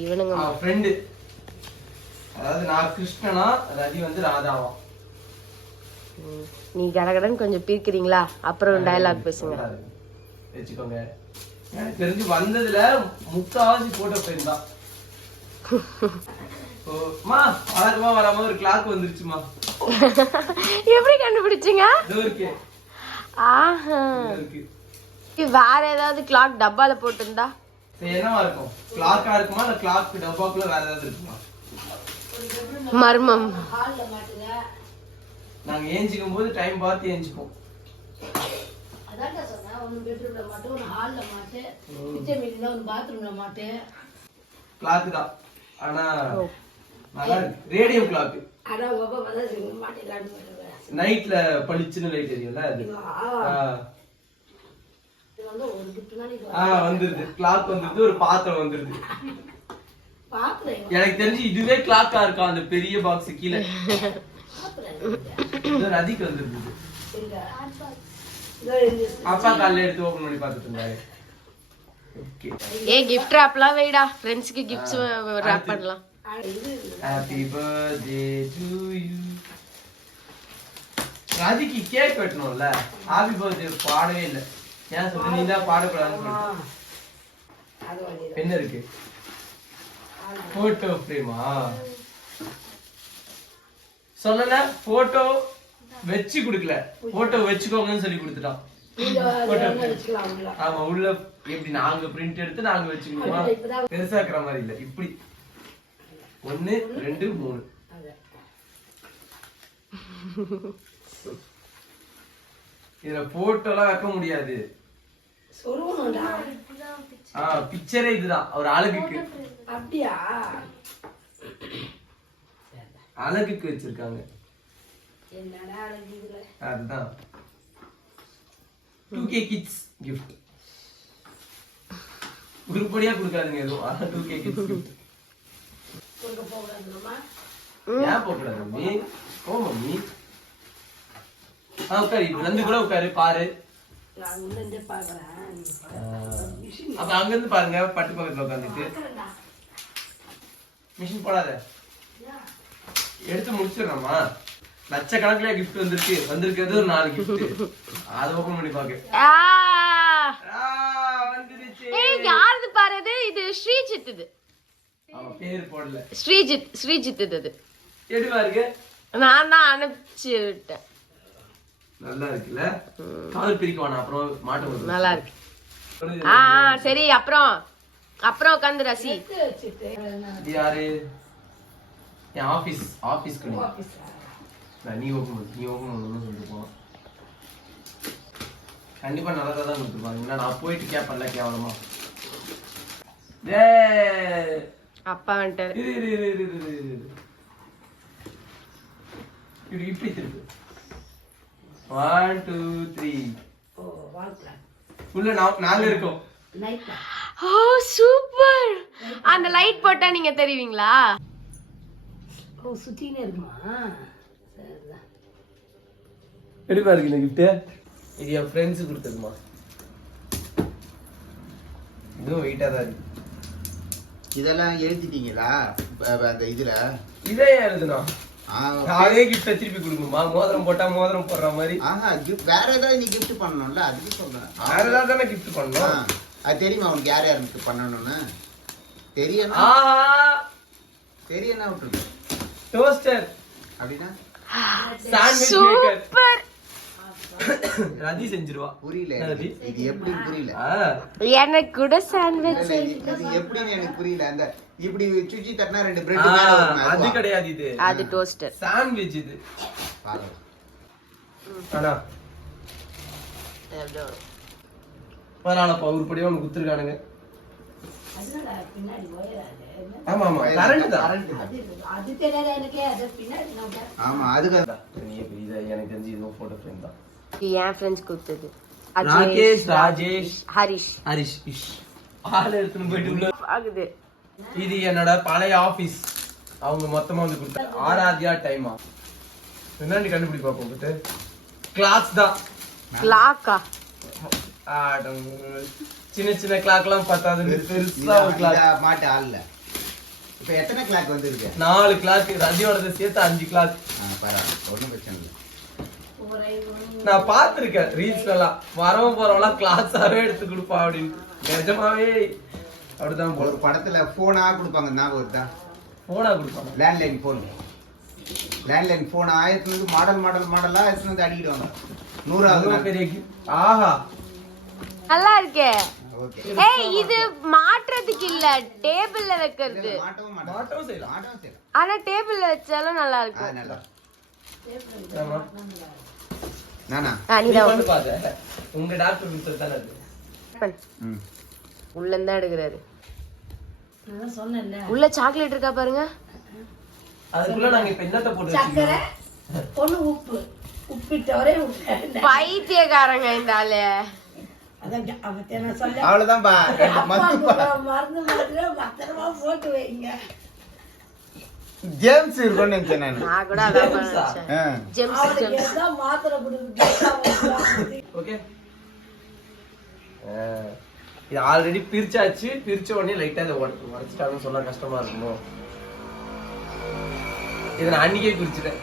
இவனுங்க ஃப்ரெண்டு. அதாவது நான் கிருஷ்ணனா, ரதி வந்து ராதாவா. நீ கடகடன்னு கொஞ்சம் பிரிக்கிறீங்களா? அப்புறம் டயலாக் பேசுங்க. வச்சுக்கோங்க. எனக்கு தெரிஞ்சு வந்ததுல முக்காவாசி போட்டோ ஃப்ரேம் தான். மா வழக்கமா வராம ஒரு கிளாக் வந்துருச்சுமா. எப்படி கண்டுபிடிச்சீங்க? இதோ இருக்கு. ஆஹா. வேற ஏதாவது கிளாக் டப்பால போட்டிருந்தா என்னவா இருக்கும்? கிளாக்கா இருக்குமா இல்ல கிளாக் டப்பாக்குள்ள வேற ஏதாவது இருக்குமா? மர்மம். நாங்க ஏஞ்சிக்கும் போது டைம் பார்த்து ஏஞ்சிப்போம். அதான்டா சொன்னா ஒன்னு பெட்ரூம்ல மாட்டு, ஒன்னு ஹால்ல மாட்டு, கிச்சன் மீட்டிங்ல ஒன்னு பாத்ரூம்ல மாட்டு. கிளாக் தான். ஆனா நல்லா இருக்கு. Radium clock. அட ஒப்ப வந்து மாட்டிலான்னு சொல்றேன். நைட்ல பளிச்சுன்னு லைட் எரியும்ல அது. இது வந்து ஒரு கிஃப்ட்னா இது வந்துருது. கிளாக் வந்துருது, ஒரு பாத்திரம் வந்துருது. பாத்திரம் எனக்கு தெரிஞ்சு இதுவே கிளாக்கா இருக்கும் அந்த பெரிய பாக்ஸ் கீழ. இது ரதிக்கு வந்துருது. அப்பா காலையில எடுத்து ஓபன் பண்ணி பார்த்துட்டு இருந்தாரு. ஓகே. gift wrapலாம் வைடா. ஃப்ரெண்ட்ஸ்க்கு gifts wrap பண்ணலாம். Happy birthday to you. ரதிக்கு கேக் வெட்டணும்ல. ஹாப்பி பர்த்டே பாடவே இல்ல. ஏன் சொல்ற நீ தான் பாடக்கூடாதுன்னு சொல்ற. என்ன இருக்கு? போட்டோ ஃப்ரேமா? சொல்லல போட்டோ வெச்சு குடுக்கல. போட்டோ வெச்சுக்கோங்கன்னு சொல்லி கொடுத்துட்டான். ஆமா உள்ள எப்படி நாங்க பிரிண்ட் எடுத்து நாங்க வச்சுக்கணுமா? பெருசா இருக்கிற மாதிரி இல்ல. இப்படி 1 2 3 இதுல போட்டோ எல்லாம் வைக்க முடியாது. பிக்சரே இதுதான் ஒரு அழகுக்கு. அப்படியா? அழகுக்கு வச்சிருக்காங்க. என்னடா அழகு இதுல. அதுதான் 2K கிட்ஸ் gift. உருப்படியா கொடுக்காதீங்க எதுவும். 2K kids gift. கொண்டு போகலாமா? ஏன் போகக்கூடாது மம்மி? ஓ மம்மி. உட்காரு. இப்ப வந்து கூட உட்காரு பாரு. நான் உள்ள இருந்தே பாக்குறேன். அப்ப அங்க இருந்து பாருங்க. பட்டு பக்கத்துல உட்காந்துட்டு மிஷின் போடாத. எடுத்து முடிச்சிடறோமா? லட்சக்கணக்கிலே கிஃப்ட் வந்திருக்கிறது ஒரு 4 கிஃப்ட். அதை ஓபன் பண்ணி பாக்க. யாருது பாருது? இது ஸ்ரீஜித். இது அவன் பேர் போடல. ஸ்ரீஜித் இது. எடுவா இருக்கு. நான் தான் அனுப்பிச்சு விட்டேன். நல்லா இருக்குல்ல? கால் பிரிக்கவானா அப்புறம் மாட்ட. நல்லா இருக்கு. சரி அப்புறம் உட்காந்து ரசி. யாரு? என் ஆபீஸ் கடி. நீ ஓபன் பண்ணு சொல்லிட்டு போனோம். கண்டிப்பா நல்லா தான் கொடுத்துருப்பாங்க. நான் போயிட்டு கேப்பேன்ல கேவலமா. அப்பா வந்துட்டாரு. இப்படி திருப்பு. 1 2 3. உள்ள நாங்க இருக்கோம். ஓ சூப்பர். அந்த லைட் போட்டா நீங்க தெரிவீங்களா? ஓ சுத்தினே இருக்குமா? சரிதான். எடுப்பா இருக்கு இந்த கிஃப்ட். இது என் ஃப்ரெண்ட்ஸ் கொடுத்ததுமா. இதுவும் வெயிட்டா தான் இருக்கு. இதெல்லாம் எழுதிட்டீங்களா அந்த இதுல? இதே எழுதுனா அதே கிஃப்ட் திருப்பி கொடுக்கணுமா? மோதிரம் போட்டா மோதிரம் போடுற மாதிரி. வேற ஏதாவது நீ கிஃப்ட் பண்ணணும்ல, அதுக்கு சொல்றேன். வேற ஏதாவது தானே கிஃப்ட் பண்ணணும். அது தெரியுமா உனக்கு யார் யாருக்கு பண்ணணும்னு? தெரியணும். தெரியணும் விட்டுருக்கு. டோஸ்டர் அப்படின்னா சாண்ட்விச் மேக்கர். ரதி செஞ்சிருவா. புரியல இது எப்படி? புரியல எனக்கு கூட சாண்ட்விச் இது எப்படின்னு எனக்கு புரியல. அந்த இப்படி சுச்சி தட்டினா 2 பிரெட் மேல வரும். அது கிடையாது. இது அது டோஸ்டர் சாண்ட்விச். இது பாருங்க. அண்ணா பரவாயில்லப்பா. உருப்படியா ஒன்று கொடுத்துருக்கானுங்க. ஆமா ஆமா கரண்ட் தான். அது தெரியாது எனக்கு. அது பின்னாடி ஆமா அதுக்கு எனக்கு தெரிஞ்சு இதுவும் போட்டோ ஃப்ரேம் தான். என் ஃப்ரெண்ட்ஸ் கொடுத்தது. ராஜேஷ் ஹரிஷ் ஆளு எடுத்துன்னு போயிட்டு உள்ள ஆகுது. இது என்னோட பழைய ஆபீஸ். அவங்க மொத்தமா வந்து கொடுத்தாங்க. ஆராத்யா டைமா என்னன்னு கண்டுபிடி பாப்போம். கிட்ட கிளாக்ஸ் தான். கிளாக்கா? சின்ன கிளாக் எல்லாம் பத்தாது. பெருசா ஒரு கிளாக் மாட்ட ஆள்ல இப்ப எத்தனை கிளாக் வந்திருக்கு? 4 கிளாக் ரஜியோட சேர்த்து 5 கிளாக். பரவாயில்ல, ஒண்ணும் பிரச்சனை இல்லை. நான் பாத்திருக்கேன் ரீல்ஸ் எல்லாம் வரவன் போறவெல்லாம் கிளாஸாவே எடுத்து கொடுப்பா அப்படின்னு. நிஜமாவே அப்படிதான் ஒரு படத்துல போனா கொடுப்பாங்க, ஞாபகம் இருக்கா? போனா கொடுப்பாங்க. Landline phone. லேண்ட்லைன் போன் ஆயிரத்துல மாடலா எடுத்து அடிக்கிடுவாங்க. 100வது நாள். பெரிய ஆஹா நல்லா இருக்கே. ஓகே. ஏய் இது மாற்றதுக்கு இல்ல, டேபிள்ல வைக்கிறது. மாட்டவும் செய்யலாம். ஆனா டேபிள்ல வச்சாலும் நல்லா இருக்கும். நல்லா. ஆமா. நானா? நீ நீ தான் வந்து பாரு. உங்க டாக்டர் பிக்சர் தானே அது. ம். உள்ள இருந்தா எடுக்கறாரு. நான் சொன்னேன்ல. உள்ள சாக்லேட் இருக்கா பாருங்க. அதுக்குள்ள நாங்க இப்ப என்னத்த போட்டு சக்கரை வச்சிருக்கோம்? ஒண்ணு உப்பு உப்பிட்டவரே விட்டேன். பைத்தியக்காரங்க இந்த ஆளு. அதான் அவன் நான் சொல்ல அவ்வளவுதான்பா. மருந்து பத்திரமா போட்டு வைங்க. ஜேம்ஸ் இருக்கும்னு நினைச்சேன் நான். நான் கூட அதான் நினைச்சேன். ஜெம்ஸ் அவனுக்கு ஜெம்ஸ். எல்லாம் மாத்திரை கொடுத்து ஓகே. இது ஆல்ரெடி பிரிச்சாச்சு. பிரிச்ச உடனே லைட்டா இதை உடைச்சிட்டாங்கன்னு சொன்னா கஷ்டமா இருக்குமோ? இதை நான் அன்னைக்கே குறிச்சிட்டேன்.